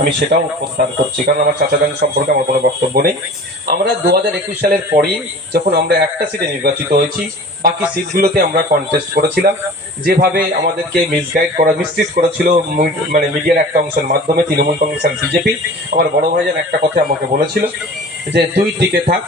আমি সেটাও প্রত্যাহার করছি। কারণ আমার চাচা ব্যাংক সম্পর্কে আমার কোনো বক্তব্য নেই। আমরা দু হাজার একুশ সালের পরেই যখন আমরা একটা সিটে নির্বাচিত হয়েছি, বাকি সিটগুলোতে আমরা কনটেস্ট করেছিলাম। যেভাবে আমাদেরকে মিসগাইড করা মিসটিস করেছিল মানে মিডিয়ার একটা অংশের মাধ্যমে, তৃণমূল কংগ্রেস আর বিজেপি। আমার বড় ভাইজান একটা কথা আমাকে বলেছিল। যে তুই টিকে থাক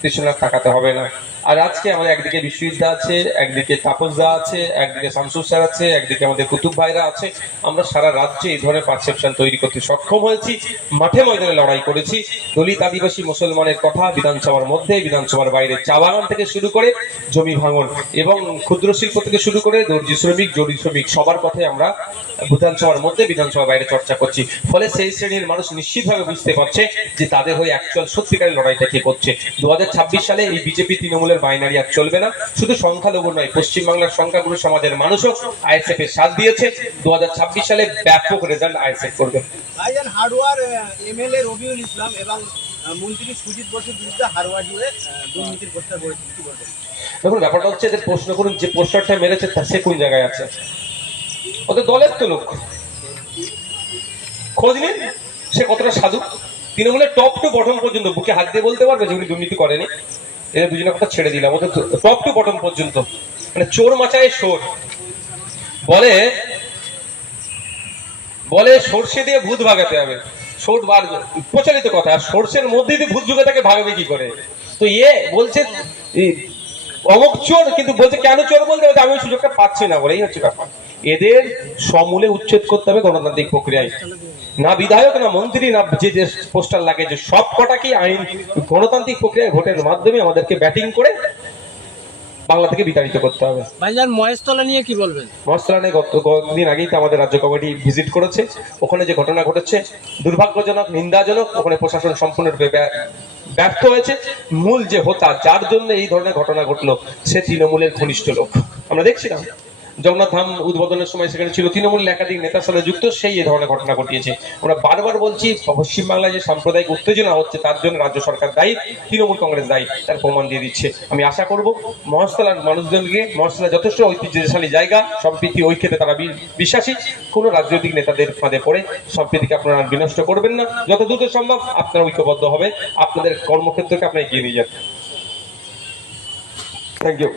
কৃষ্ণনাথ তাকাতে হবে না। আর আজকে আমাদের একদিকে বিশ্ববিদ্যা আছে, একদিকে তাপসদা আছে, একদিকে শামসুর স্যার আছে, একদিকে আমাদের কুতুব ভাইরা আছে। আমরা সারা রাজ্যে এই ধরনের পারসেপশন তৈরি করতে সক্ষম হয়েছি। মাঠে ময়দানে লড়াই করেছি। দলিত আদিবাসী মুসলমানের কথা বিধানসভার মধ্যে, বিধানসভার বাইরে চা বাগান থেকে শুরু করে জমি ভাঙন এবং ক্ষুদ্র শিল্প থেকে শুরু করে দর্জি শ্রমিক জরি শ্রমিক সবার কথাই আমরা বিধানসভার মধ্যে, বিধানসভার বাইরে চর্চা করছি। ফলে সেই শ্রেণির মানুষ নিশ্চিতভাবে বুঝতে পারছে যে তাদের হয়ে অ্যাকচুয়াল সত্যিকারের লড়াইটা কে করছে। দু সালে এই বিজেপি তৃণমূলের বাইনারি আর চলবে না। শুধু সংখ্যালঘু নয় পশ্চিমবাংলার সংখ্যাগুরু সমাজের মানুষও আইএসএফ এর সাথ দিয়েছে। দু সালে ব্যাপক রেজাল্ট আইএসএফ করবে। ভাইজান হাড়ুয়ার এমএলএ রবিউল ইসলাম এবং মন্ত্রী সুজিত বসুর বিরুদ্ধে হাড়ুয়া জুড়ে দুর্নীতির প্রস্তাব করেছে কি বলবেন দেখুন ব্যাপারটা হচ্ছে যে প্রশ্ন করুন যে পোস্টারটা মেরেছে তা সে কোন জায়গায় আছে? ওদের দলের তো লোক। খোঁজ নিন সে কতটা সাধু? তৃণমূলের টপ টু বটম পর্যন্ত, বুকে হাত দিয়ে বলতে পারবে যে উনি দুর্নীতি করেনি। এদের দুজনের কথা ছেড়ে দিলাম। ওদের টপ টু বটম পর্যন্ত। মানে চোর মাচায় সোর বলে বলে সর্ষে দিয়ে ভূত ভাগাতে হবে। সোর বার প্রচলিত কথা, আর সর্ষের মধ্যে যদি ভূত যুগে তাকে ভাগাবে কি করে? তো ইয়ে বলছে অমুক চোর, কিন্তু বলছে, কেন চোর বলতে হবে? আমি সুযোগটা পাচ্ছি না বলে, এই হচ্ছে ব্যাপার। এদের সমূলে উচ্ছেদ করতে হবে গণতান্ত্রিক প্রক্রিয়ায়। না বিধায়ক না মন্ত্রী না যে যে পোস্টার লাগে যে সব কটাকেই আইন গণতান্ত্রিক প্রক্রিয়ায় ভোটের মাধ্যমে আমাদেরকে ব্যাটিং করে বাংলা থেকে বিতাড়িত করতে হবে। ভাইজান মহেশতলা নিয়ে কি বলবেন? মহাস্থানে গত কয়েকদিন আগেই তো আমাদের রাজ্য কমিটি ভিজিট করেছে। ওখানে যে ঘটনা ঘটেছে দুর্ভাগ্যজনক নিন্দাজনক ওখানে প্রশাসন সম্পূর্ণরূপে ব্যর্থ হয়েছে। মূল যে হোতা যার জন্য এই ধরনের ঘটনা ঘটলো সে তৃণমূলের ঘনিষ্ঠ লোক। আমরা দেখছিলাম। জগন্নাথ ধাম উদ্বোধনের সময় সেখানে ছিল তৃণমূলের একাধিক নেতার সাথে যুক্ত, সেই এই ধরনের ঘটনা ঘটিয়েছে। আমরা বারবার বলছি, পশ্চিমবাংলায় যে সাম্প্রদায়িক উত্তেজনা হচ্ছে, তার জন্য রাজ্য সরকার দায়ী, তৃণমূল কংগ্রেস দায়ী, তার প্রমাণ দিয়ে দিচ্ছে। আমি আশা করব, মহাস্থলার মানুষজনকে মহাস্থলা যথেষ্ট ঐতিহ্যশালী জায়গা, সম্প্রীতি, ঐক্যতে তারা বিশ্বাসী, কোনো রাজনৈতিক নেতাদের ফাঁদে পড়ে সম্প্রীতিকে আপনারা বিনষ্ট করবেন না। যত দ্রুত সম্ভব আপনারা ঐক্যবদ্ধ হবে আপনাদের কর্মক্ষেত্রকে আপনারা এগিয়ে নিয়ে যান। Thank you